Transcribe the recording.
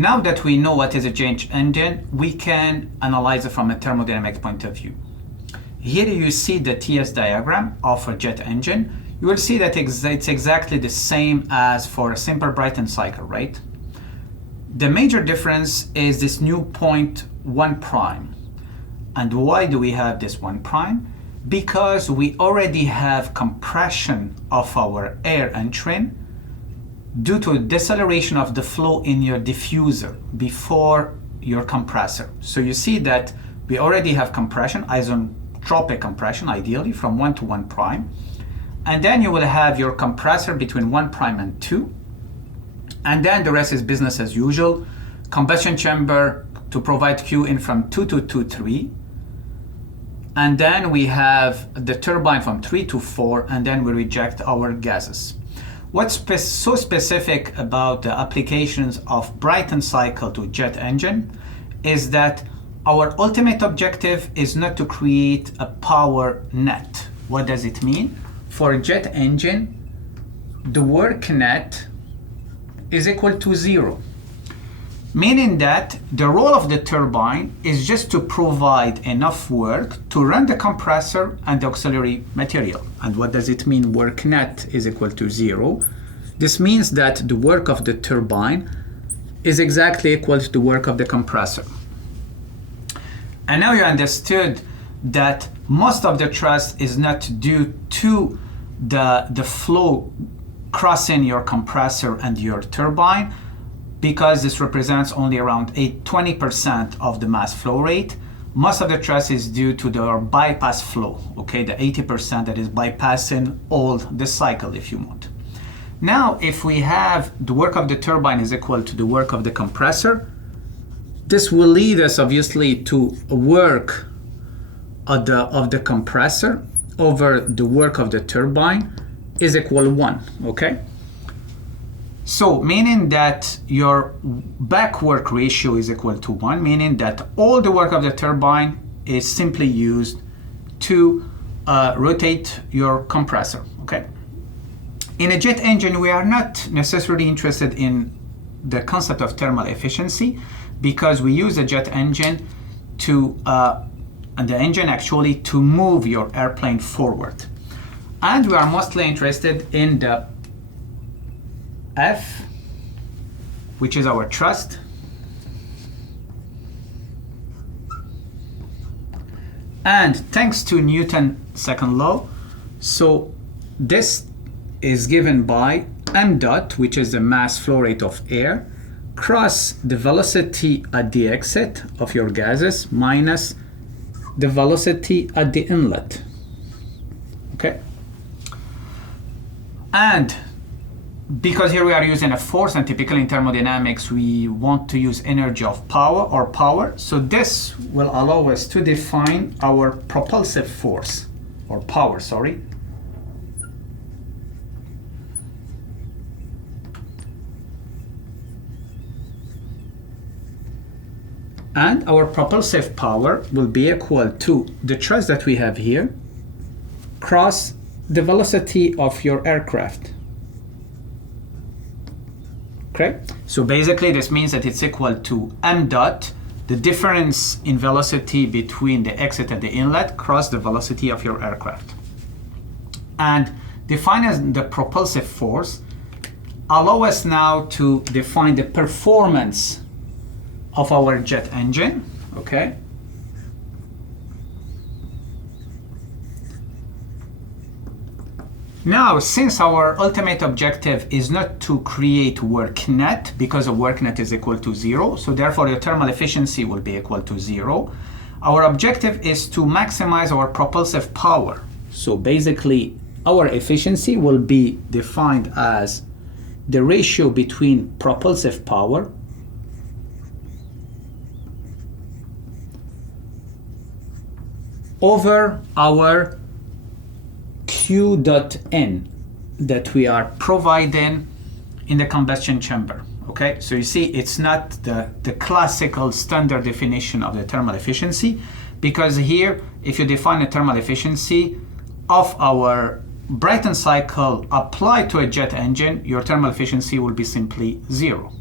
Now that we know what is a jet engine, we can analyze it from a thermodynamics point of view. Here you see the TS diagram of a jet engine. You will see that it's exactly the same as for a simple Brayton cycle, right? The major difference is this new point 1 prime. And why do we have this 1 prime? Because we already have compression of our air entering due to deceleration of the flow in your diffuser before your compressor. So you see that we already have compression, isentropic compression, ideally from 1 to 1 prime. And then you will have your compressor between 1 prime and 2. And then the rest is business as usual. Combustion chamber to provide Q in from 2 to 2,3. And then we have the turbine from 3 to 4, and then we reject our gases. What's so specific about the applications of Brayton cycle to jet engine is that our ultimate objective is not to create a power net. What does it mean? For a jet engine, the work net is equal to 0, meaning that the role of the turbine is just to provide enough work to run the compressor and the auxiliary material. And what does it mean work net is equal to 0? This means that the work of the turbine is exactly equal to the work of the compressor. And now you understood that most of the thrust is not due to the flow crossing your compressor and your turbine, because this represents only around 20% of the mass flow rate. Most of the thrust is due to the bypass flow, okay, the 80% that is bypassing all the cycle, if you want. Now, if we have the work of the turbine is equal to the work of the compressor, this will lead us obviously to a work of the compressor over the work of the turbine is equal to 1, okay? So meaning that your back work ratio is equal to 1, meaning that all the work of the turbine is simply used to rotate your compressor, okay? In a jet engine, we are not necessarily interested in the concept of thermal efficiency, because we use a jet engine to, and the engine actually to move your airplane forward. And we are mostly interested in the F, which is our thrust, and thanks to Newton's second law, so this is given by m dot, which is the mass flow rate of air, cross the velocity at the exit of your gases minus the velocity at the inlet, okay? And because here we are using a force, and typically in thermodynamics we want to use energy of power, so this will allow us to define our propulsive force, or power, sorry. And our propulsive power will be equal to the thrust that we have here cross the velocity of your aircraft. Okay? So basically this means that it's equal to m dot, the difference in velocity between the exit and the inlet, cross the velocity of your aircraft. And defining the propulsive force allow us now to define the performance of our jet engine, okay? Now, since our ultimate objective is not to create work net, because a work net is equal to 0, so therefore your thermal efficiency will be equal to 0, our objective is to maximize our propulsive power. So basically, our efficiency will be defined as the ratio between propulsive power over our Q dot N that we are providing in the combustion chamber. Okay, so you see it's not the classical standard definition of the thermal efficiency, because here if you define a thermal efficiency of our Brayton cycle applied to a jet engine, your thermal efficiency will be simply 0.